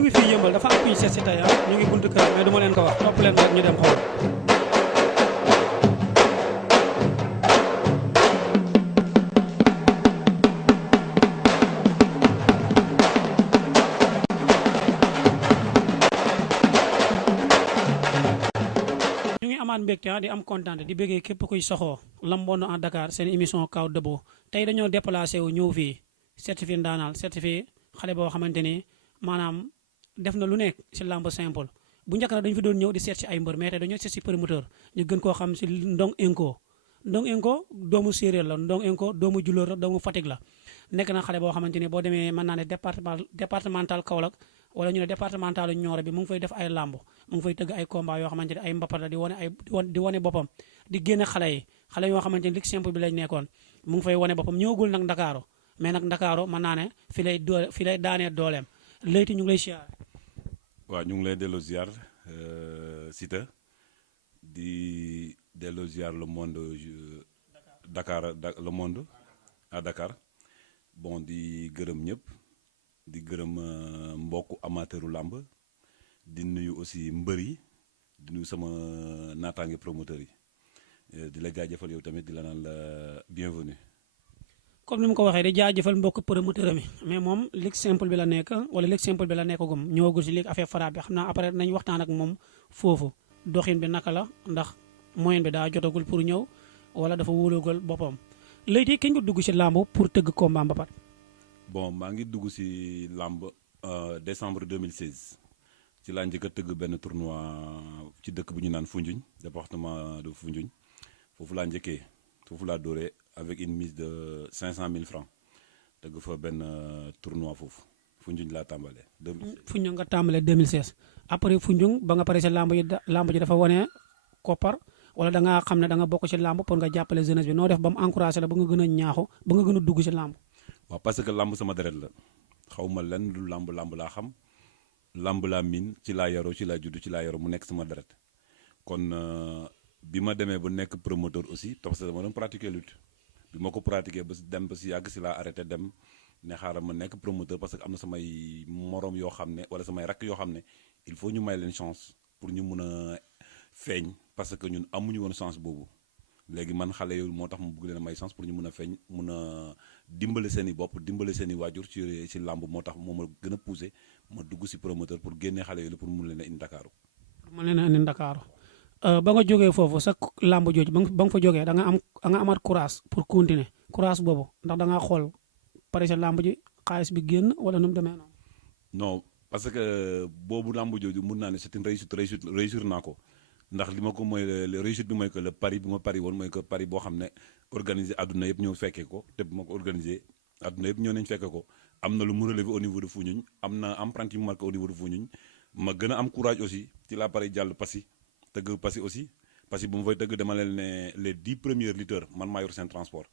ñu ngi fii yëmbal dafa am kuy seet si tey ñu ngi buntu kër mais du ma leen ko wax topp leen rek ñu dem xool. ñu ngi amaat mbégte di am kontaan di bëggee képp kuy soxoo Lambondo en Dakar seen émission Kaw Debout tey dañoo déplacé wu ñëw fii certifié ndaanaan certifié xale boo xamante ni maanaam def na lu nekk si lamb simple bu njëkk na dañu fi doon ñëw di seet si ay mbër mais tey dañoo seet si promoteur ñu gën koo xam si Ndong Inco Ndong Inco doomu séeréer la Ndong Inco doomu julóor la doomu Fatick la nekk na xale boo xamante ni boo demee mën naa ne départemental Kaolack wala ñu ne départemental Nioro bi mu ngi fay def ay lamb mu ngi fay tëgg ay combat yoo xamante ni ay mbapat la di wane boppam di génne xale yoo xamante ni ligue simple bi lañ nekkoon mu ngi fay wane boppam ñëwagul nag Ndakaaru mais nag Ndakaaru mën naa ne fi lay daanee dooleem Leyti ñu ngi lay siyaar. waaw ñu ngi lay delloo ziar Siteu di delloo ziar le monde Dakar le monde à Dakar bon di gërëm ñëpp di gërëm mbokku amateuru làmb di nuyu aussi mbër yi di nuyu sama naataange promoteurs yi di la jaajëfal yow tamit di la naan la bienvenue. comme ni mu ko waxee di jaajëfal mbokk promoteur mi mais moom ligue simple bi la nekk wala ligue simple bi la nekkagum ñëwagul si ligue affaire fara bi xam naa après nañ waxtaan ak moom foofu doxin bi naka la ndax moyen bi daa jotagul pour ñëw wala dafa wóoloogal boppam léegi kañ nga dugg si làmb pour tëgg combat mbapat. bon maa ngi dugg si làmb décembre 2016 ci laa njëkk a tëgg benn tournoi ci dëkk bu ñu naan Foundiougne département de Foundiougne foofu laa njëkkee foofu laa dóoree avec une mise de 500 000 francs tëgg fa benn tournoi foofu Foundiougne laa tàmbalee. 2016 Foundiougne nga tàmbalee 2016 après Foundiougne ba nga pare si làmb ji dafa wane koppar wala da nga xam ne da nga bokk si làmb pour nga jàppale jeunesse bi noo def ba mu encouragé la ba nga gën a ñaaxu ba nga gën a dugg si làmb. waaw parce que làmb sama deret la xaw ma lenn lu làmb laa xam làmb laa miin ci laa yaroo ci laa juddu ci laa yaroo mu nekk sama deret kon bi ma demee ba nekk promoteur aussi parce que dama doon pratiquer lutte bi ma ko pratiquer ba si dem ba si yàgg si laa arrêté dem ne xaaral ma nekk promoteur parce que am na samay morom yoo xam ne wala samay rakk yoo xam ne il faut ñu may leen chance pour ñu mun a feeñ parce que ñun amuñu woon chance boobu léegi man xale yooyu moo tax mu bëgg leen a may chance pour ñu mun a feeñ mun a dimbale seen i bopp dimbale seen i waajur ci làmb moo tax moo ma gën a poussé ma dugg si promoteur pour génnee xale yooyu pour mun leen a indi Ndakaaru. pour mën leen a indi Ndakaaru ba nga jógee foofu sa làmb jooju ba nga fa jógee da nga amaat courage pour continuer courage boobu ndax da ngaa xool pare sa làmb ji xaalis bi génn wala nu mu demee noonu. non parce que boobu làmb jooju mun naa ne c'est une réussir naa ko. ndax li ma ko mooy réussite bi mooy que le pari bi ma pari woon mooy que pari boo xam ne organisé àdduna yëpp ñëw fekkee ko te bu ma ko organisé àdduna yëpp ñëw nañ fekkee ko am na lu mu relevé au niveau de Foundiougne am na empreinte yu mu marqué au niveau de Foundiougne ma gën a am courage aussi ci la pari jàll Passy tëgg Passy aussi Passy bu ma fay tëgg dama leen ne les 10 premiers lutteurs man maa yor seen transport.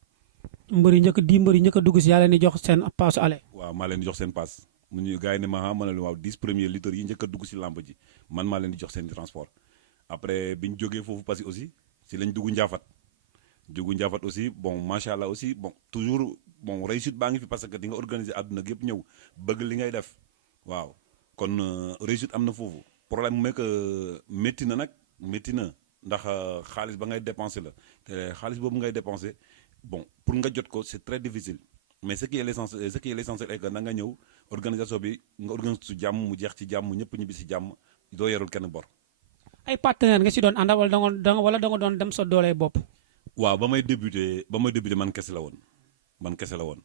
mbër yi njëkk a dugg si yaa leen di jox seen passe aller. waaw maa leen di jox seen passe mu ñu gars yi ne ma ne leen waaw 10 premiers lutteurs yi njëkk a dugg si làmb ji man maa leen di jox seen transport. après bi ñu jógee foofu Passy aussi si lañ dugg Ndiafat aussi bon macha allah aussi bon toujours bon réussite baa ngi fi parce que di nga organiser àdduna gi yëpp ñëw bëgg li ngay def waaw kon réussite am na foofu problème mu nekk métti na ndax xaalis ba ngay dépenser la te xaalis boobu ngay dépenser bon pour nga jot ko c'est très difficile mais ce qui est l'essentiel est que na nga ñëw organisation bi nga organiser su jàmm mu jeex ci jàmm ñëpp ñibbi si jàmm doo yarul kenn bor. ay partenaire nga si doon àndal wala da nga doon dem sa doole bopp. waaw ba may débuté man kese la woon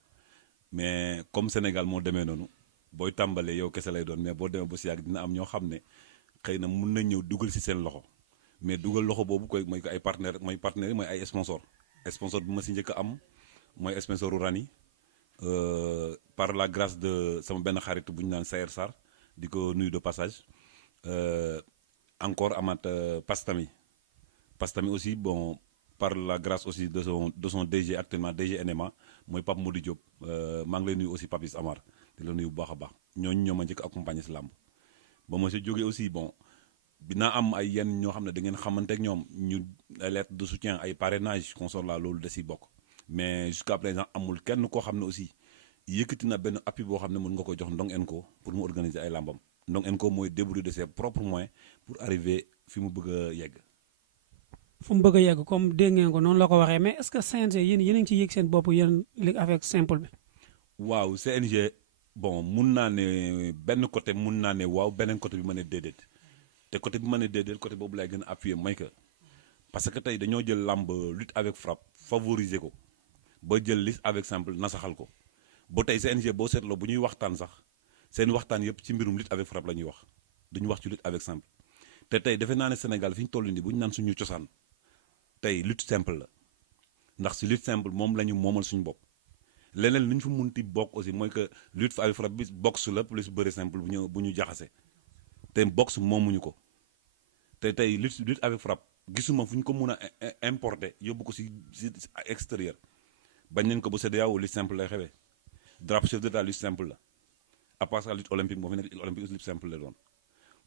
mais comme Sénégal moo demee noonu booy tàmbalee yow kese lay doon mais boo demee ba si yàgg dina am ñoo xam ne xëy na mun nañ ñëw dugal si seen loxo mais dugal loxo boobu mooy ko ay partenaires mooy ay sponsor bi ma si njëkk a am mooy sponsoru Rani par la grâce de sama benn xarit bu ñu naan Sayer Sarr di ko nuyu de passage. Encore amaat Pastami aussi bon par la grâce aussi de son DG actuellement DG NMA mooy Pape Modou Diop maa ngi lay nuyu aussi Papis Amar di la nuyu bu baax a baax ñooñu ñoo ma njëkk accompagner si làmb ba ma si jógee aussi bon dinaa am ay yenn ñoo xam ne da ngeen xamante ak ñoom ñu ay lettre de soutien ay parrainage consort la loolu da siy bokk mais jusqu'à présent amul kenn koo xam ne aussi yëkkati na benn appui boo xam ne mën nga ko jox Ndong Enco pour mu organiser ay làmbam donc ENCO mooy débrouiller de ses propres moyens pour arriver fi mu bëgg a yegg. fu mu bëgg a yegg comme dégg ngeen ko noonu la ko waxee mais est-ce que CNG yéen a ngi ci yëg seen bopp yéen ligue avec simple bi. waaw CNG bon mun naa ne benn côté mun naa ne waaw beneen côté bi ma ne déedéet te côté bi ma ne déedéet côté boobu laay gën a appuyer mooy que parce que tey dañoo jël làmb lutte avec frappe favoriser ko ba jël lutte avec simple nasaxal ko ba tey CNG boo seetloo bu ñuy waxtaan sax seen waxtaan yëpp ci mbirum lutte avec frappe la ñuy wax duñu wax ci lutte avec simple te tey defe naa ne Sénégal fi ñu toll nii bu ñu naan suñu cosaan tey lutte simple la ndax si lutte simple moom la ñu moomal suñu bopp. leneen lu ñu fa munti bokk aussi mooy que lutte avec frappe bi boxe la plus bëre simple bu ñu jaxase te boxe moomuñu ko te tey lutte avec frappe gisuma fu ñu ko mun a importer yóbbu ko si extérieur bañ nañ ko ba CEDEAO lutte simple lay xewee drapeau chef d'état lutte simple la à part ça lutte olympique moo fi nekk olympique lutte simple la doon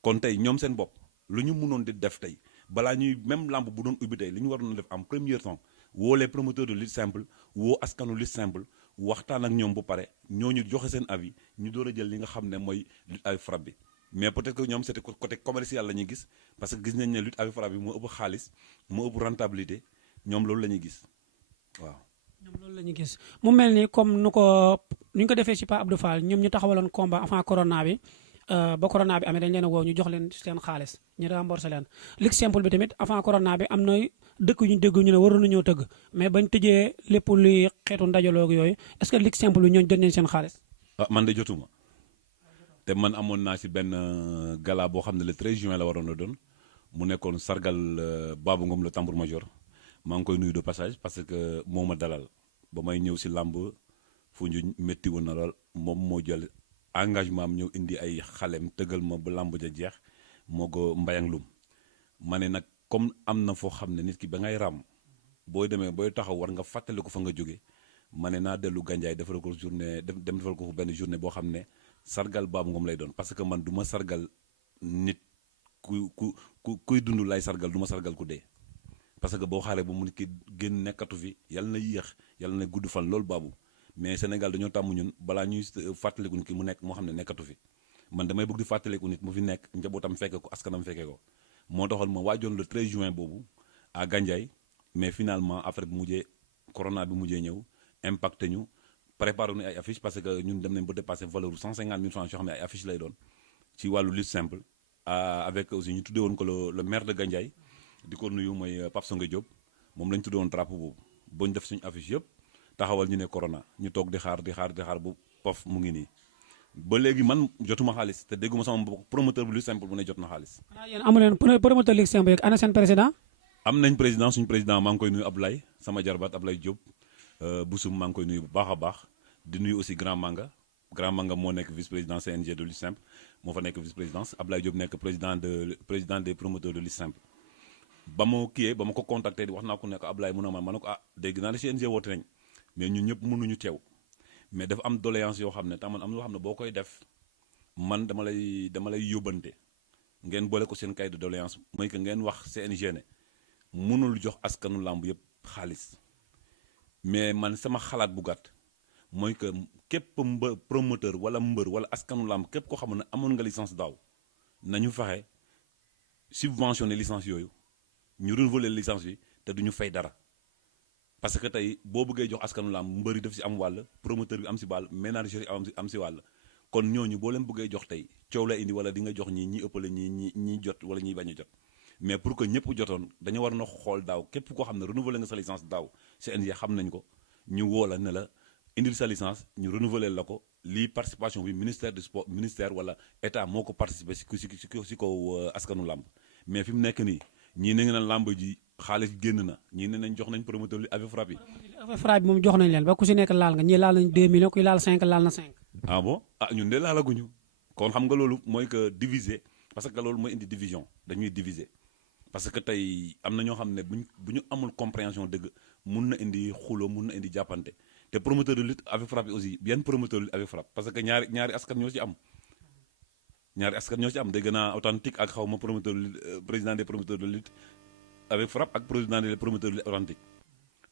kon tey ñoom seen bopp lu ñu munoon di def tey balaa ñuy même lamb bu doon ubbi tey li ñu waroon a def en premier temps woo les promoteurs de lutte simple woo askanu lutte simple waxtaan ak ñoom bu pare ñooñu joxe seen avis ñu door a jël li nga xam ne mooy lutte avec frappe bi mais peut-être que ñoom c'était côté commercial la ñuy gis parce que gis nañ ne lutte avec frappe bi moo ëpp xaalis moo ëpp rentabilité ñoom loolu la ñuy gis waaw. ñoom loolu la ñuy gis mu mel ni comme nu ñu ko defee ci Pa Abdou Fall ñoom ñu taxawaloon combat avant corona bi ba corona bi amee dañ leen a woo ñu jox leen seen xaalis ñu remboursé leen ligue simple bi tamit avant corona bi am na dëkk ñu dégg ñu ne waroon nañoo tëgg mais bañ tëjee lépp luy xeetu ndajaloo yooyu est-ce que ligue simple bi ñooñu jot nañ seen xaalis. ah man de jotuma te man amoon naa si benn gala boo xam ne le 13 juin la waroon a doon mu nekkoon sargal Babou Ngom le tambour major maa ngi koy nuyu de passage parce que moo ma dalal ba may ñëw si làmb fu ñu métti woon na lool moom moo jël engagement am ñëw indi ay xalem tëggal ma ba làmb ja jeex moo ko mbayang lum ma ne nag comme am na foo xam ne nit ki ba ngay ràmm booy demee booy taxaw war nga fàttali ko fa nga jóge ma ne naa dellu Gandiaye defal ko journée dem defal ko benn journée boo xam ne sargal Babou Ngom lay doon parce que man du ma sargal nit kuy dund lay sargal du ma sargal ku dee parce que boo xaaree ba mu nit ki génn nekkatu fi yàlla na yéex yàlla na gudd fan loolu baabu mais Sénégal dañoo tàmm ñun balaa ñuy fàttaliku nit ki mu nekk moo xam ne nekkatu fi man damay bëgg di fàttaliku nit mu fi nekk njabootam fekke ko askanam fekke ko moo taxoon ma waajoon le 13 juin boobu à Gandiaye mais finalement après bu mujjee corona bi mujjee ñëw impacté ñu préparé ñu ay affiches parce que ñun dem nañ ba dépassé valeur bu 150 000 francs yoo xam ne ay affiches lay doon ci wàllu lutte simple avec aussi ñu tuddee woon ko le maire de Gandiaye di ko nuyu mooy Pape Songe Diop moom la ñu tuddee woon drapeau boobu ba ñu def suñu affiche yëpp taxawal ñu ne corona ñu toog di xaar bu pof mu ngi nii ba léegi man jotuma xaalis te dégguma sama mbokk promoteur bu lutte simple bu ne jot na xaalis. ah yéen amu leen promoteur ligue simple yeeg ana seen président. am nañ président suñu président maa ngi koy nuyu Ablaye sama jarbaat Ablaye Diop Boussoum maa ngi koy nuyu bu baax a baax di nuyu aussi Grand Manga moo nekk vice président CNG de lutte simple moo fa nekk vice présidence Ablaye Diop nekk président des promoteurs de lutte simple. ba ma ko contacté di wax naa ko ne ko Ablaye mu ne ma ne ko dégg naa ne CNG woote nañ mais ñun ñëpp mënuñu teew mais dafa am doléance yoo xam ne tam man am na loo xam ne boo koy def man dama lay yóbbante ngeen boole ko seen cahier de doléance mooy que ngeen wax CNG ne mënul jox askanu làmb yëpp xaalis mais man sama xalaat bu gàtt mooy que képp promoteur wala mbër wala askanu làmb képp koo xam ne amoon nga licence daaw nañu fexe subventionné licence yooyu ñu renouveler licence bi te duñu fay dara parce que tey boo bëggee jox askanu làmb mbër yi daf si am wàll promoteur bi am si wàll ménager yi am si wàll kon ñooñu boo leen bëggee jox tey coow la indi wala di nga jox ñi ëppale ñi jot wala ñiy bañ a jot mais pour que ñëpp jotoon dañu war na xool daaw képp koo xam ne renouveler nga sa licence daaw CNG xam nañ ko ñu woo la ne la indil sa licence ñu renouveler la ko lii participation bi ministère du sport ministère wala état moo ko participer si ko askanu làmb mais fi mu nekk nii ñii ne na làmb ji xaalis génn na ñii ne nañ jox nañ promoteur li avec frappe yi. avec frappe bi moom jox nañ leen ba ku si nekk laal nga ñii laal nañ 2 millions kuy laal 5 laal na 5. ah bon ñun de laalaguñu kon xam nga loolu mooy que diviser parce que loolu mooy indi division dañuy diviser parce que tey am na ñoo xam ne bu ñu amul compréhension dëgg mun na indi xulo mun na indi jàppante te promoteur de lutte avec frappe yi aussi bien promoteur de lutte avec frappe parce que ñaari askan ñoo ci am. dégg naa authentique ak xaw ma promoteur président des promoteurs de lutte avec frappe ak président des promoteurs de lutte authentique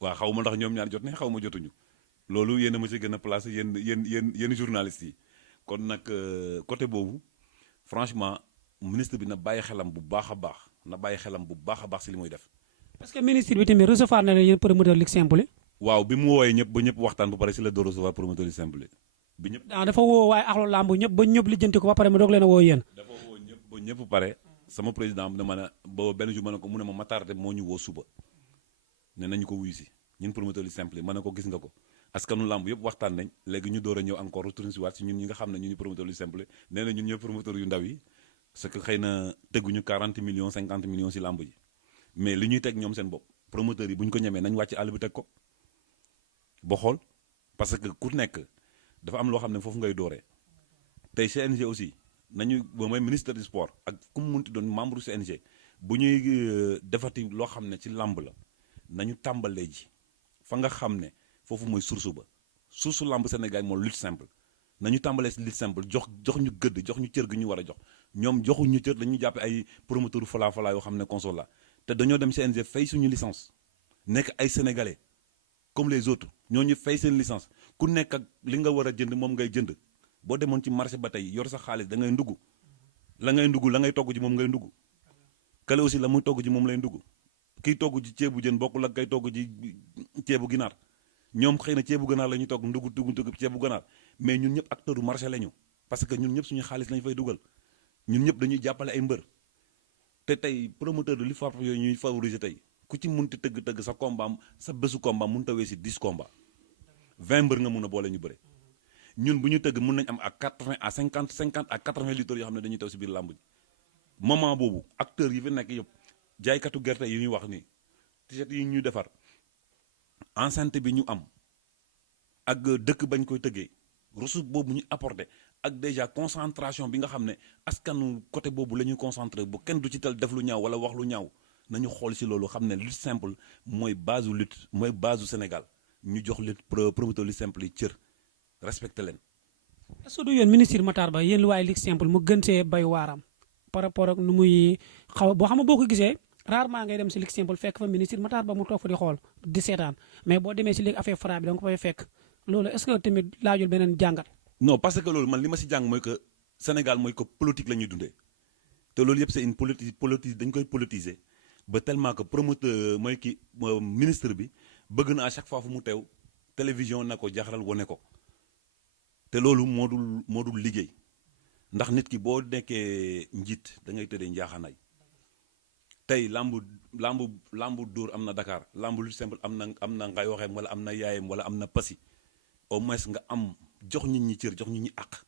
waaw xaw ma ndax ñoom ñaar jot nañ xaw ma jotuñu loolu yéen a ma ci gën a placé yéen journalistes yi kon nag côté boobu franchement ministre bi na bàyyi xelam bu baax a baax na bàyyi xelam bu baax a baax si li muy def. parce que ministre bi tamit recevoir na leen yéen promoteur ligue simple yi. waaw bi mu woowee ñëpp ba ñëpp waxtaan ba pare si la door recevoir promoteur ligue simple bi ñëpp. dafa woo waaye axlu làmb ñëpp ba ñëpp lijjanti ko ba pare mu doog leen a woo yéen. dafa woo ñëpp ba ñëpp pare sama président bi ne ma ne ba benn jour ma ne ko mu ne ma Matar de moo ñu woo suba ne nañu ko wuyu si ñun promoteur ligue simple yi ma ne ko gis nga ko askanu làmb yëpp waxtaan nañ léegi ñu door a ñëw encore retourné si waat si ñun ñi nga xam ne ñu ni promoteur ligue simple nee na ñun ñëpp promoteur yu ndaw yi parce que xëy na teguñu 40 millions 50 millions si làmb ji mais li ñuy teg ñoom seen bopp promoteurs yi bu ñu ko ñemee nañ wàcc àll bi teg ko ba xool parce que ku nekk dafa am loo xam ne foofu ngay dooree tey CNG aussi nañu ba mooy ministre du sport ak ku mu munti doon membre du CNG bu ñuy defati loo xam ne ci làmb la nañu tàmbalee ji fa nga xam ne foofu mooy source ba source làmb Sénégal mooy lutte simple nañu tàmbalee si lutte simple jox ñu gëdd jox ñu cër gi ñu war a jox ñoom joxuñu cër dañuy jàppe ay promoteur falaa yoo xam ne console la te dañoo dem CNG fay suñu licence nekk ay sénégalais comme les autres ñooñu fay seen licence ku nekk ak li nga war a jënd moom ngay jënd boo demoon ci marché ba tey yor sa xaalis da ngay ndugg la ngay togg ji moom ngay ndugg kale aussi la muy togg ji moom lay ndugg kiy togg ji ceebu jën bokkul ak kay togg ji ceebu ginaar ñoom xëy na ceebu ganaar la ñuy togg ndugg ceebu ganaar mais ñun ñëpp acteur du marché lañu parce que ñun ñëpp suñu xaalis lañu fay dugal ñun ñëpp dañuy jàppale ay mbër te tey promoteur de l'IFAP yooyu ñuy favoriser tey ku ci munti tëgg sa combat sa bésu combat mun tawee si 10 combat 20 mbër nga mun a boole ñu bëre ñun bu ñu tëgg mun nañ am à 80 à 50 à 80 litres yoo xam ne dañuy taw si biir làmb ji moment boobu acteurs yi fi nekk yëpp jaaykatu gerte yi ñuy wax ni t-shirt yi ñuy defar enceinte bi ñu am ak dëkk bañ koy tëggee ressource boobu ñu apporté ak déjà concentration bi nga xam ne askanu côté boobu la ñuy concentré bu kenn du ci tal def lu ñaaw wala wax lu ñaaw nañu xool si loolu xam ne lutte simple mooy base u lutte mooy base u Sénégal ñu jox lutte promoteur lutte simple yi cër respecté leen. est-ce que du yéen ministre Matar Ba yéen lu waaye ligue simple mu gën see bay waaram par rapport ak nu muy xaw boo xam ne boo ko gisee rarement ngay dem si ligue simple fekk fa ministre Matar Ba mu toog fa di xool di seetaan mais boo demee si ligue affaire fra bi da nga ko fay fekk loolu est-ce que tamit laajul beneen jàngat. non parce que loolu man li ma si jàng mooy que Sénégal mooy que politique la ñuy dundee te loolu yëpp c'est une politique dañ koy politiser ba tellement que promoteur mooy ki ministre bi bëgg na à chaque fois fu mu teew télévision na ko jaxaral wane ko te loolu moo dul liggéey ndax nit ki boo nekkee njiit da ngay tëddee njaaxaanaay tey lambu dóor am na Dakar lambu lu simple am na ngay waxeem wala am na yaayam wala am na pasi au moins nga am jox nit ñi cër jox nit ñi àq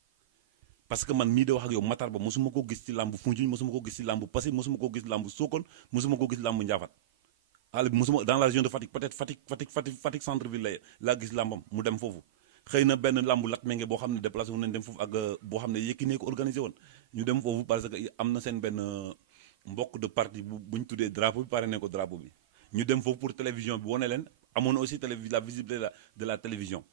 parce que man mii de wax ak yow Matar Ba mosuma ko gis ci lambu Foundiougne mosuma ko gis ci lambu Passy mosuma ko gis lambu Sokone mosuma ko gis lambu Ndiafat àll bi mosuma dans la région de Fatick peut-être Fatick centre-ville laa gis lambam mu dem foofu xëy na benn lambu Latmingué boo xam ne déplacé wu nañ dem foofu ak boo xam ne Yékini ko organisé woon ñu dem foofu parce que am na seen benn mbokk de parti bu ñu tuddee drapeau bi pare ne ko drapeau bi ñu dem foofu pour télévision bi wane leen amoon na aussi la visibilité de la télévision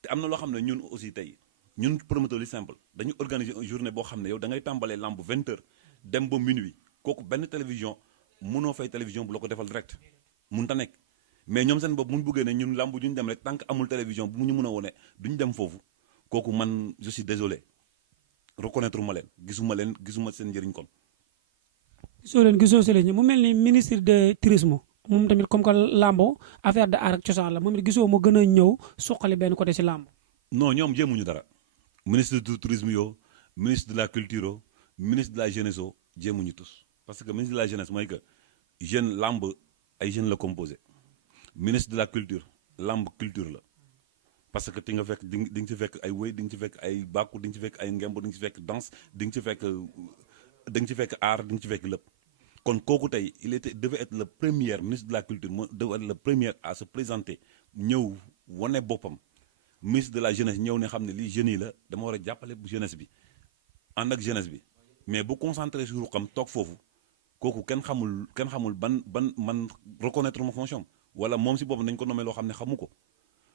te am na loo xam ne ñun aussi tey ñun promoteur li simple dañu organiser une journée boo xam ne yow da ngay tàmbalee lamb 20 heures dem ba minuit kooku benn télévision mënoo fay télévision bu la ko defal direct mun ta nekk mais ñoom seen bopp mu ñu bëggee ne ñun lamb duñu dem rek tant que amul télévision bu mu ñu mën a wone duñu dem foofu kooku man je suis désolé reconnaître ma leen gisuma seen njëriñ kon. gisoo si leen mu mel ni ministre de tourisme moom tamit comme que lambo affaire de art ak cosaan la moom it gisoo moo gën a ñëw suqali benn côté si lamb. non ñoom jéemuñu dara ministre du tourisme yoo ministre de la culture yoo ministre de la jeunesse yoo jéemuñu tous parce que ministre de la jeunesse mooy que jeune lamb ay jeunes la composé ministre de la culture lamb culture la parce que di nga fekk di nga ci fekk ay wéy di nga ci fekk ay bàkku di nga ci fekk ay ngemb di nga ci fekk danse di nga ci fekk art di nga ci fekk lépp kon kooku tey devait être le premier ministre de la culture devait être le premier à se présenter ñëw wane boppam ministre de la jeunesse ñëw ne xam ne lii jeunes yi la dama war a jàppale jeunesse bi ànd ak jeunesse bi mais bu concentré sur ruqam toog foofu kooku kenn xamul ban man reconnaître ma fonction wala moom si boppam nañ ko nommé loo xam ne xamu ko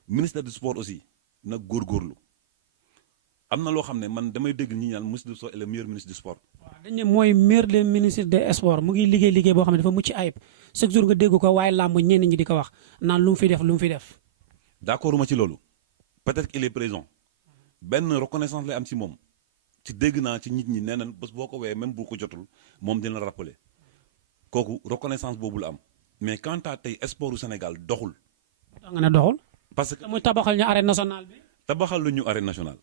ministère du sport aussi nag góorgóorlu am na loo xam ne man damay dégg ñi ñaan ministre du sport est le meilleur ministre du sport. waaw dañ ne mooy meilleur des ministres des sports mu ngi liggéey boo xam ne dafa mucc ayib chaque jour nga dégg ko waaye làmb ñenn ñi di ko wax naan lu mu fi def. d'accord ma ci loolu peut-être qu'il est présent benn reconnaissance lay am si moom ci dégg naa ci nit ñi nee nañ bés boo ko wee même bu ko jotul moom dina rappeler kooku reconnaissance boobu la am mais quant à tey sportu Sénégal doxul. da nga ne doxul. parce que muy tabaxal ñu arène nationale bi. tabaxal lu ñu arène nationale.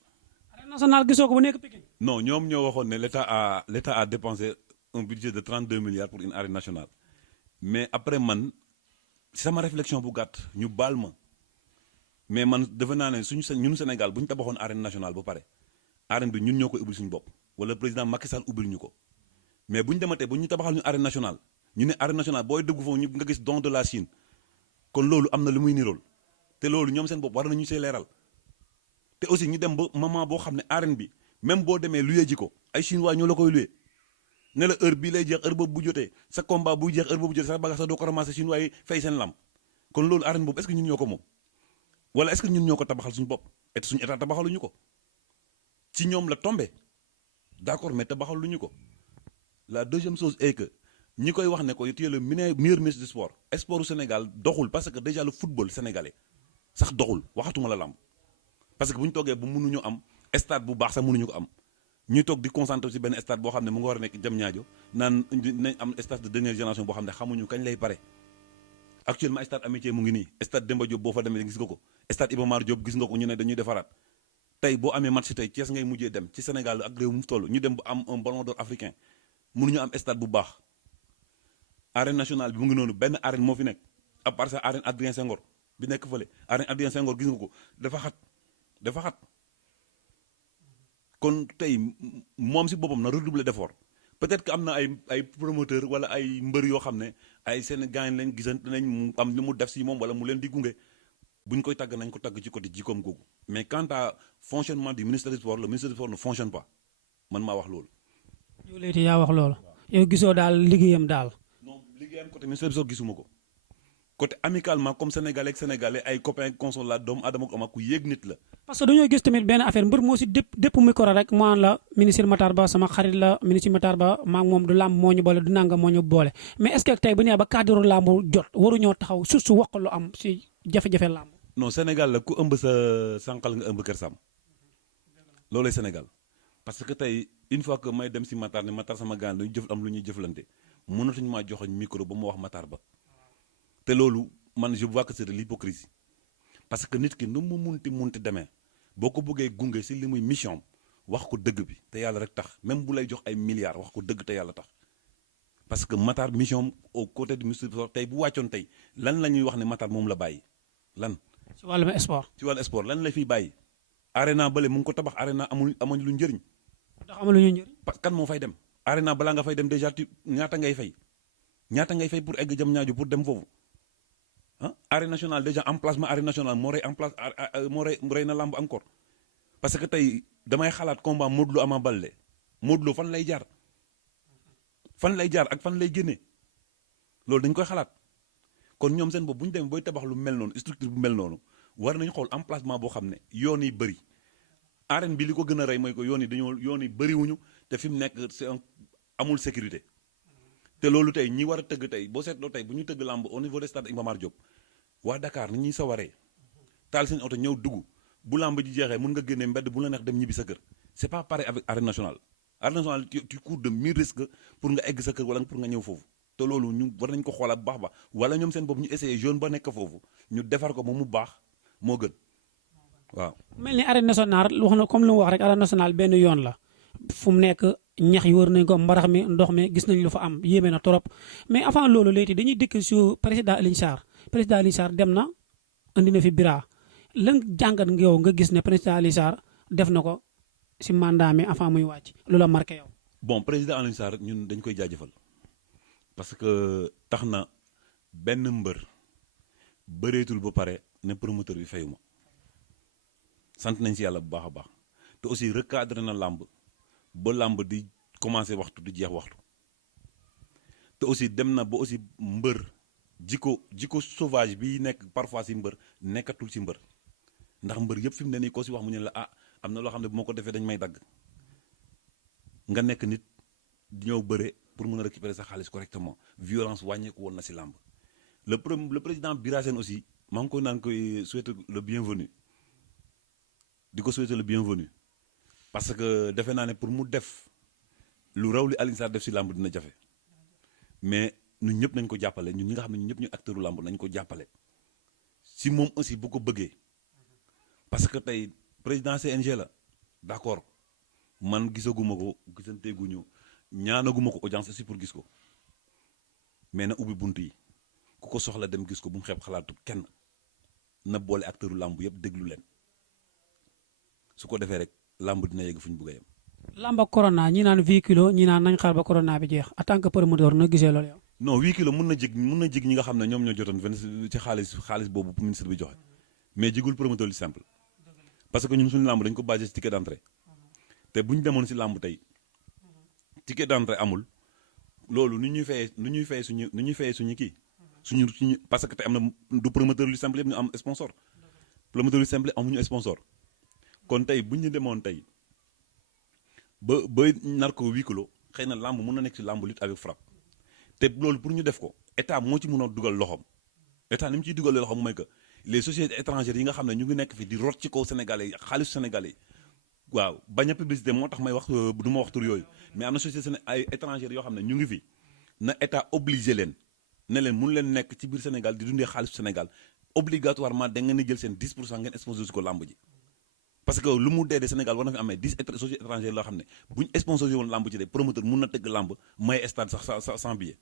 arène nationale gisoo ko bu nekk Pikine. non ñoom ñoo waxoon ne l'État a dépensé un budget de 32 milliards pour une arène nationale mais après man sama réflexion bu gàtt ñu baal ma mais man defe naa ne ñun Sénégal bu ñu tabaxoon arène nationale ba pare arène bi ñun ñoo koy ubbil suñu bopp wala président Macky Sall ubbil ñu ko mais bu ñu dematee bu ñu tabaxal ñu arène nationale ñu ne arène nationale booy dugg foofu ñu nga gis don de la Chine kon loolu am na lu muy nirool te loolu ñoom seen bopp war nañu see leeral te aussi ñu dem ba moment boo xam ne arène bi même boo demee luyee ji ko ay chinois ñoo la koy luyee ne la heure bii lay jeex heure boobu bu jotee sa combat buy jeex heure boobu jotee sa bagage sa doo ko ramasser chinois yi fay seen lam kon loolu arène boobu est-ce que ñun ñoo ko moom wala est-ce que ñun ñoo ko tabaxal suñu bopp et suñu état tabaxaluñu ko ci ñoom la tombé d'accord mais tabaxaluñu ko la deuxième chose est que ñi koy wax ne ko tu es le meilleur ministre du sport sportu Sénégal doxul parce que déjà le football sénégalais sax doxul waxatuma la lamb parce que bu ñu toogee bu mënuñu am stade bu baax sax mënuñu ko am ñuy toog di concentré ci benn stade boo xam ne mu nga war a nekk Diamniadio naan nañ am stade de dernière génération boo xam ne xamuñu kañ lay pare actuellement stade Amitié mu ngi nii stade Demba Diop boo fa demee gis nga ko stade Iba Mar Diop gis nga ko ñu ne dañuy defaraat tey boo amee match tey Thiès ngay mujjee dem ci Sénégal ak réew mu toll ñu dem ba am un ballon d'or africain mënuñu am stade bu baax arène nationale bi mu ngi noonu benn arène moo fi nekk à part ça arène Adrien Senghor bi nekk fële arène Adrien Senghor gis nga ko dafa xat kon tey moom si boppam na redoubler d'effort peut-être que am na ay promoteur wala ay mbër yoo xam ne ay seen gaañ lañ gisante nañ mu am li mu def si moom wala mu leen di gunge bu ñu koy tàgg nañ ko tàgg ci côté jikkoom googu mais quant à fonctionnement du ministère du sport le ministère du sport ne fonctionne pas man maa wax loolu. yow léegi yaa wax loolu. yow gisoo daal liggéeyam daal. non liggéeyam côté ministère du sport gisuma ko côté amicalement comme sénégalais ak sénégalais ay copains console la doomu adama ko ama ku yéeg nit la. parce que dañoo gis tamit benn affaire mbër moo si dépp micro rek maan la ministre Matar Ba sama xarit la ministre Matar Ba maa ngi moom du làmb moo ñu boole du nanga moo ñu boole mais est-ce que tey bu ñu ba cadre làmb jot waruñoo taxaw su wax lu am si jafe-jafe làmb. non Sénégal la ku ëmb sa sànqal nga ëmb kër Sam loolay Sénégal parce que tey une fois que may dem si Matar ne Matar sama gaan dañu jëf am lu ñuy jëflante mënatuñu maa joxoñ micro ba mu wax Matar Ba te loolu man je vois que c'est de l'hypocrisie parce que nit ki nu mu munti demee boo ko bëggee gunge si li muy mission wax ko dëgg bi te yàlla rek tax même bu lay jox ay milliards wax ko dëgg te yàlla tax parce que Matar mission au côté du ministre tey bu wàccoon tey lan la ñuy wax ne Matar moom la bàyyi lan. ci wàllum sport. ci wàllu sport lan la fiy bàyyi. arena bële mu ngi ko tabax arena amuñ lu njëriñ. ndax amul lu njëriñ. parce que kan moo fay dem. arena balaa nga fay dem déjà ñaata ngay fay pour egg Diamniadio pour dem foofu ah arène nationale déjà emplacement arène nationale moo rey na lamb encore parce que tey damay xalaat combat Modou Lo Ama Baldé Modou Lo fan lay jaar ak fan lay génnee loolu dañ koy xalaat kon ñoom seen bopp bu ñu demee booy tabax lu mel noonu structure bu mel noonu war nañu xool emplacement boo xam ne yoon yi bëri arène bi li ko gën a rey mooy ko yoon yi bëriwuñu te fi mu nekk amul sécurité te loolu tey ñi war a tëgg tey boo seetloo tey bu ñu tëgg lamb au niveau des stade Iba Mar Diop waa Dakar ni ñuy sawaree taal seen oto ñëw dugg bu lamb ji jeexee mun nga génnee mbedd bu la neex dem ñibbi sa kër c'est pas pareil avec arène nationale tu cours de 1000 risques pour nga egg sa kër wala pour nga ñëw foofu te loolu ñu war nañ ko xoolaat bu baax ba wala ñoom seen bopp ñu essayer jeune ba nekk foofu ñu defar ko ba mu baax moo gën waaw. mel ni arène nationale wax na comme lu mu wax rek arène nationale benn yoon la fu mu nekk ñax yi wër nañ ko mbarax mi ndox mi gis nañ lu fa am yéeme na trop mais avant loolu léegi dañuy dikk su président Alioune Sarr dem na andi na fi bira lan jàngat nga yow nga gis ne président Alioune Sarr def na ko si mandat mi avant muy wàcc lu la marqué yow. bon président Alioune Sarr ñun dañ koy jaajëfal parce que tax na benn mbër bëreetul ba pare ne promoteur bi fayuma sant nañ si yàlla bu baax a baax te aussi recadré na làmb ba làmb di commencé waxtu di jeex waxtu te aussi dem na ba aussi mbër jikko sauvage bi nekk parfois si mbër nekkatul si mbër ndax mbër yëpp fi mu ne nii koo si wax mu ne la am na loo xam ne bu ma ko defee dañ may dagg nga nekk nit di ñëw bëre pour mën a récupérer sa xaalis correctement violence wàññeeku woon na si làmb le président Bira Sène aussi maa ngi koy naan koy souhaiter le bienvenu di ko souhaiter le bienvenu parce que defe naa ne pour mu def lu raw li Alioune Sarr def si làmb dina jafe mais ñun ñëpp nañ ko jàppale ñun ñi nga xam ne ñun ñëpp ñu acteuru làmb nañ ko jàppale si moom aussi bu ko bëggee parce que tey président CNG la d'accord man gisaguma ko gisanteeguñu ñaanaguma ko audience aussi pour gis ko mais na ubbi bunt yi ku ko soxla dem gis ko bu mu xeeb xalaatu kenn na boole acteuru làmb yëpp déglu leen su ko defee rek làmb dina yegg fu ñu bëgg a yem. làmb ak corona ñi naan 8 kilos ñi naan nañ xaar ba corona bi jeex en tant que promoteur na gisee loolu yow. non 8 kilos mun na jig ñi nga xam ne ñoom ñoo jotoon ci xaalis boobu ministre bi joxe mais jigul promoteur lu simple parce que ñun suñu làmb dañ ko basé ci ticket d'entrée te bu ñu demoon si làmb tey ticket d'entrée amul loolu nu ñuy fayee suñu kii suñu parce que tey am na du promoteur lu simple yëpp ñu am sponsor promoteur lu simple amuñu sponsor kon tey bu ñu demoon tey ba nar ko 8 kilos xëy na làmb mun na nekk ci làmb lutte avec frappe te loolu pour ñu def ko état moo ci mun a dugal loxoom état ni mu ciy dugalee loxoom mooy que les sociétés étrangères yi nga xam ne ñu ngi nekk fi di rot ci kaw sénégalais yi xaalisu sénégalais yi waaw bañ a publicité moo tax may wax du ma wax tur yooyu mais am na société ay étrangères yoo xam ne ñu ngi fi na état obligé leen ne leen mun leen nekk ci biir Sénégal di dundee xaalisu Sénégal obligatoirement da ngeen di jël seen 10% ngeen sponsorisé ko làmb ji parce que lu mu dee Sénégal war na fi amee 10 sociétés étrangères loo xam ne buñ sponsorisé woon làmb ci de promoteur mun na tëgg làmb may stade sax sans billet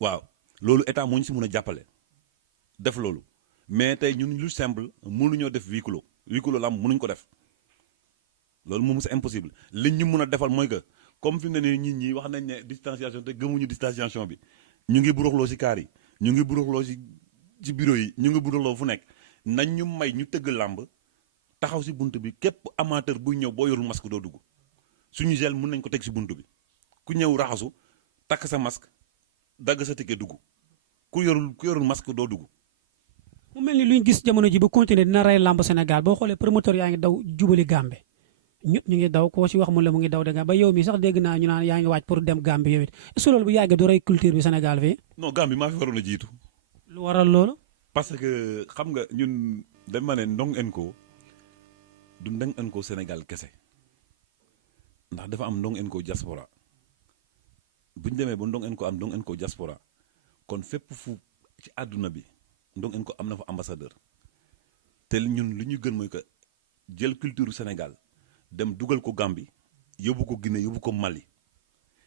waaw loolu état moo ñu si mun a jàppale def loolu mais tey ñun lu simple mënuñoo def 8 kilos làmb mënuñ ko def loolu moom c'est impossible liñ ñu mun a defal mooy que comme fi mu ne nii nit ñi wax nañ ne distanciation te gëmuñu distanciation bi ñu ngi buruxloo si kaar yi ñu ngi buruxloo ci bureau yi ñu ngi buruxloo fu nekk nañ ñu may ñu tëgg làmb taxaw si bunt bi képp amateur buy ñëw boo yorul masque doo dugg suñu gel mën nañ ko teg si bunt bi ku ñëw raxasu takk sa masque dagg sa ticket dugg ku yorul masque doo dugg. mu mel ni luñ gis jamono ji bu continuer dina rey làmb Sénégal boo xoolee promoteur yaa ngi daw jubali Gambie ñëpp ñu ngi daw koo ci wax mu la mu ngi daw dégg ba yow mi sax dégg naa ñu naan yaa ngi waaj pour dem Gambie yow it est-ce que loolu bu yàggee du rey culture bi Sénégal fii. non Gambie maa fi waroon a jiitu. lu waral loolu. parce que xam nga ñun dañ ma ne Ndong & Co du Ndong & Co Sénégal kese ndax dafa am Ndong & Co diaspora bu ñu demee ba Ndong & Co am Ndong & Co diaspora kon fépp fu ci àdduna bi Ndong & Co am na fa ambassadeur te ñun li ñu gën mooy que jël culture Sénégal dem dugal ko Gambie yóbbu ko Guinée yóbbu ko Mali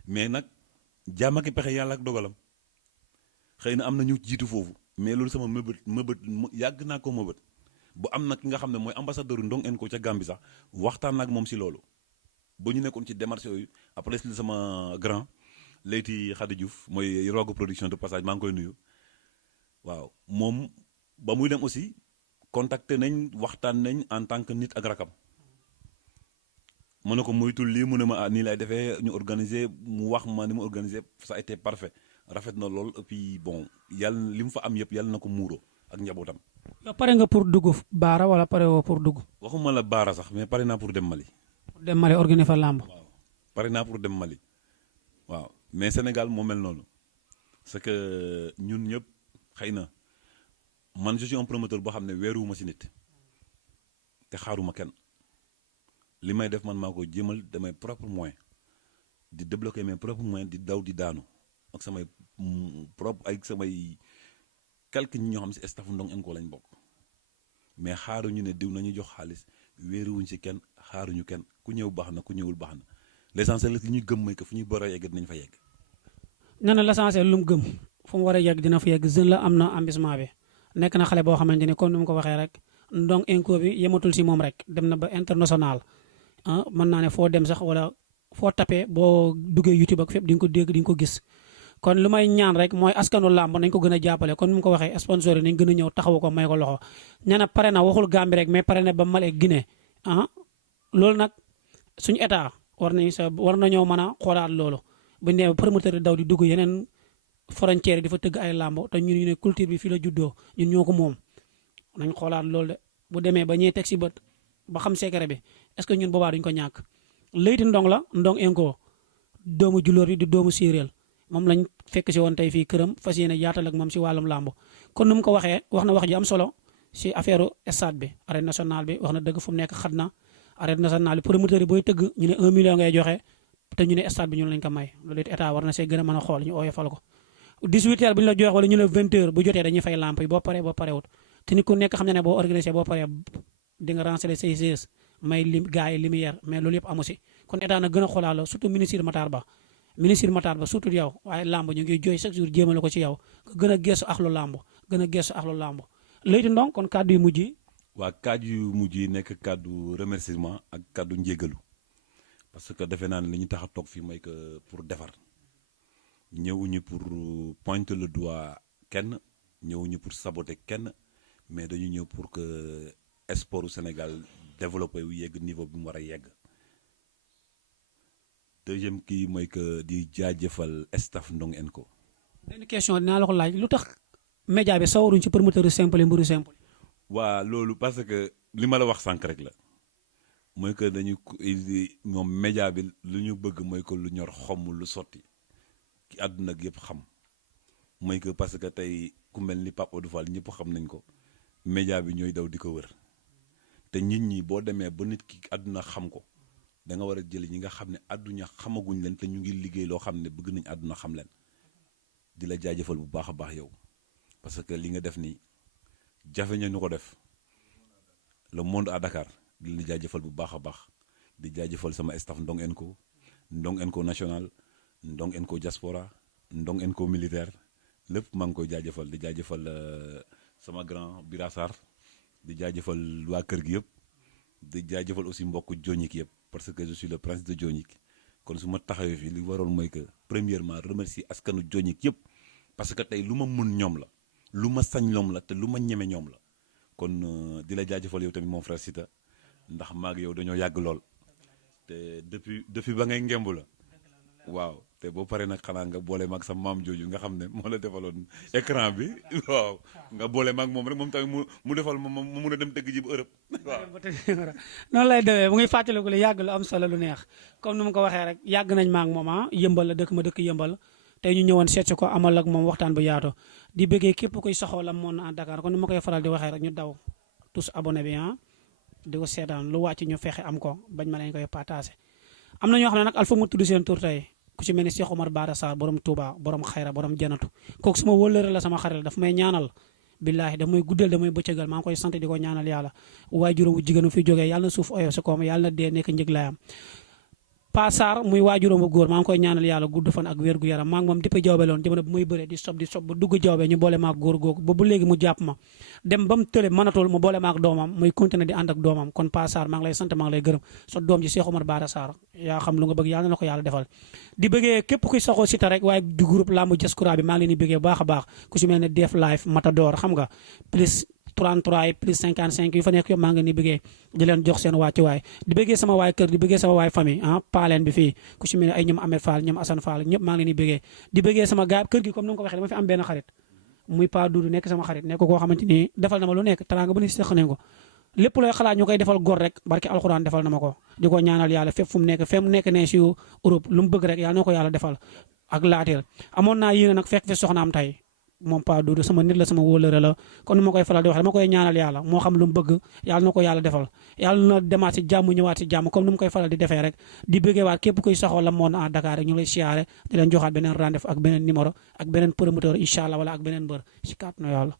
mais nag jaam ak pexe yàlla ak dogalam xëy na am na ñu jiitu foofu mais loolu sama mëbët yàgg naa ko mëbët bu am na ki nga xam ne mooy ambassadeur Ndong & Co ca Gambie sax waxtaan na ak moom si loolu ba ñu nekkoon ci démarche yooyu après si sama grand Leyti Khady Diouf mooy Rogue production de passage maa ngi koy nuyu waaw moom ba muy dem aussi contacté nañ waxtaan nañ en tant que nit ak rakam mu ne ko moytul lii mu ne ma nii lay defee ñu organiser mu wax ma ni mu organiser ça a été parfait rafet na lool et puis bon yàlla li mu fa am yëpp yàlla na ko muuroo ak njabootam. yow pare nga pour dugg Baara wala pare woo pour dugg. waxuma la Baara sax mais pare naa pour dem Mali. pour dem Mali organiser fa làmb. waaw pare naa pour dem Mali waaw mais Sénégal moo mel noonu c'est que ñun ñëpp xëy na man je suis un promoteur boo xam ne weeruwuma si nit te xaaruma kenn li may def man maa ko jéemal damay propre moyen di débloquer mes propres moyens di daw di daanu ak samay samay quelques ñi ñoo xam si staffu Ndong & Co lañ bokk mais xaaruñu ne diw nañu jox xaalis wéeruwuñ si kenn xaaruñu kenn ku ñëw baax na ku ñëwul baax na l'essentiel li ñuy gëm mooy que fu ñuy war a yegg dinañ fa yegg. nee na l'essentiel lu mu gëm fu mu war a yegg dina fa yegg jeune la am na ambissement bi nekk na xale boo xamante ni comme ni mu ko waxee rek Ndong & Co bi yematul si moom rek dem na ba international mën naa ne foo dem sax wala foo tapé boo duggee YouTube ak fépp di nga ko dégg di nga ko gis. kon lu may ñaan rek mooy askanu làmb nañ ko gën a jàppale kon ni mu ko waxee sponsor yi nañ gën a ñëw taxawu ko may ko loxo nee na pare na waxul Gambie rek mais pare na ba Mali ak Guinée loolu nag suñu état war nañoo mën a xoolaat loolu bu ñu nee promoteur yi daw di dugg yeneen frontière yi di fa tëgg ay làmb te ñun ñu ne culture bi fii la juddoo ñun ñoo ko moom nañ xoolaat loolu de bu demee ba ñuy teg si bët ba xam secret bi est-ce que ñun boobaa duñ ko ñàkk Leyti Ndong la Ndong & Co doomu julóor bi di doomu séeréel moom lañ fekk si woon tey fii këram fas yéene yaatal ak moom si wàllum làmb kon nu mu ko waxee wax na wax ji am solo si affaire stade bi arène nationale bi wax na dëgg fu mu nekk xat na arène nationale bi promoteur yi booy tëgg ñu ne 1 million ngay joxe te ñu ne stade bi ñu lañ ko may loolu it état war na see gën a mën a xool ñu oyofal ko 18h bu ñu la jox wala ñu ne 20h bu jotee dañuy fay lamp yi boo paree wut te ni ku nekk xam na ne boo organisé boo paree di nga renseigner say GS may gars yi lumière mais loolu yëpp amu si kon état na gën a xoolaal surtout ministre Matar Ba surtout yow waaye lamb ñu ngi jooy chaque jour jéemale ko ci yow gën a gestu axlu lamb Leyti Ndong kon kàddu yu mujj yi. waa kàddu yu mujj yi nekk kàddu remerciement ak kàddu njégalu parce que defe naa ne li ñu tax a toog fii mooy que pour defar ñëwuñu pour pointer le doigt kenn ñëwuñu pour saboter kenn mais dañu ñëw pour que sportu Sénégal développé wu yegg niveau bi mu war a yegg. deuxième kii mooy que di jaajëfal staff Ndong & Co. benn question dinaa la ko laaj lu tax média bi sawaruñ ci promoteur simple mburu simple. waa loolu parce que li ma la wax sànq rek la mooy que dañu moom média bi lu ñu bëgg mooy que lu ñor xomm lu sotti ki àdduna ak yëpp xam mooy que parce que tey ku mel ni Pape Odou Fall ñëpp xam nañ ko média bi ñooy daw di ko wër te nit ñi boo demee ba nit ki àdduna xam ko da nga war a jël ñi nga xam ne àdduna xamaguñ leen te ñu ngi liggéey loo xam ne bëgg nañ àdduna xam leen di la jaajëfal bu baax a baax yow parce que li nga def nii jafe ñu ko def le monde à Dakar di la jaajëfal bu baax a baax di jaajëfal sama staff Ndong & Co Ndong & Co national Ndong & Co diaspora Ndong & Co militaire lépp maa ngi koy jaajëfal di jaajëfal sama grand Bira Sarr di jaajëfal waa kër gi yëpp di jaajëfal aussi mbokk Jooñik yëpp parce que je suis le prince de Jooñik kon su ma taxawee fii li waroon mooy que premièrement remercier askanu Jooñik yëpp parce que tey lu ma mën ñoom la lu ma sañ ñoom la te lu ma ñeme ñoom la kon di la jaajëfal yow tamit mon frère Sita ndax maa ngi yow dañoo yàgg lool te depuis ba ngay ngemb la waaw te boo paree nag xanaa nga boole maag sa maam jooju nga xam ne moo la defaloon écran bi waaw nga boole maag moom rek moom tamit mu defal mu mun a dem tëgg ji bu Europe waaw. noonu lay demee mu ngi fàttaliku lu yàgg lu am solo lu neex comme ni mu ko waxee rek yàgg nañ maag moom yëmbal la dëkk ma dëkk yëmbal tey ñu ñëwoon seet si ko amal ak moom waxtaan bu yaatu di bëggee képp koy saxoo la moon en Dakar kon ni ma koy faral di waxee rek ñu daw tous abonné bi di ko seetaan lu wàcc ñu fexe am ko bañ ma leen koy partagé am na ñoo xam ne nag al fa mu tudd seen tur tey ku ci mel ni Cheikh Omar Bara Sarr borom Touba borom xayra borom janatu kooku sama wëllëre la sama xarit la daf may ñaanal billaahi daf may guddal damay bëccëgal maa ngi koy sant di ko ñaanal yàlla waajuram bu jigéen fi jógee yàlla na suuf oyof si koom yàlla na dee nekk njëglaayam Pa Sarr muy waajuram bu góor maa ngi koy ñaanal yàlla gudd fan ak wér gu yaram maa ngi moom depuis jawbe loon jamono bu muy bëree di sob ba dugg jawbe ñu boole maak góor googu ba bu léegi mu jàpp ma dem ba mu tële mënatul mu boole maak doomam muy continuer di ànd ak doomam kon Pa Sarr maa ngi lay sant maa ngi lay gërëm sa doom ji Cheikh Omar Bara Sarr yaa xam lu nga bëgg yàlla na ko yàlla defal di bëggee képp kuy saxoo Siteu rek waaye du groupe lambu Diaspora bi maa ngi leen di bëggee bu baax a baax ku si mel ne Def Life Matador xam nga plus 33 yi plus 55 yu fa nekk yëpp maa ngi leen di bëggee di leen jox seen wàccuwaay di bëggee sama waay kër di bëggee sama waay famille paaleen bi fii ku si mel ne ay ñoom Ahmed Fall ñoom Assane Fall ñëpp maa ngi leen di bëggee sama gaay kër gi comme ni nga ko waxee dama fi am benn xarit muy Pa Doudou nekk sama xarit nekk koo xamante ni defal na ma lu nekk teraanga bu ne seq nañ ko lépp looy xalaat ñu koy defal góor rek barke alxuraan defal na ma ko di ko ñaanal yàlla fépp fu mu nekk ne si Europe lu mu bëgg rek yàlla na ko yàlla defal ak laateel amoon naa yéene nag fekk fi soxnaam tey moom Pa Doudou sama nit la sama wóolëre la kon ni ma koy faral di wax dama koy ñaanal yàlla moo xam lu mu bëgg yàlla na ko yàlla defal yàlla na demaat si jàmm ñëwaat si jàmm comme ni mu koy faral di defee rek di bëggee waat képp kuy saxoo la moon en Dakar rek ñu lay siyaare di leen joxaat beneen rendez-vous ak beneen numéro ak beneen promoteur incha allah wala ak beneen mbër si kàttanu yàlla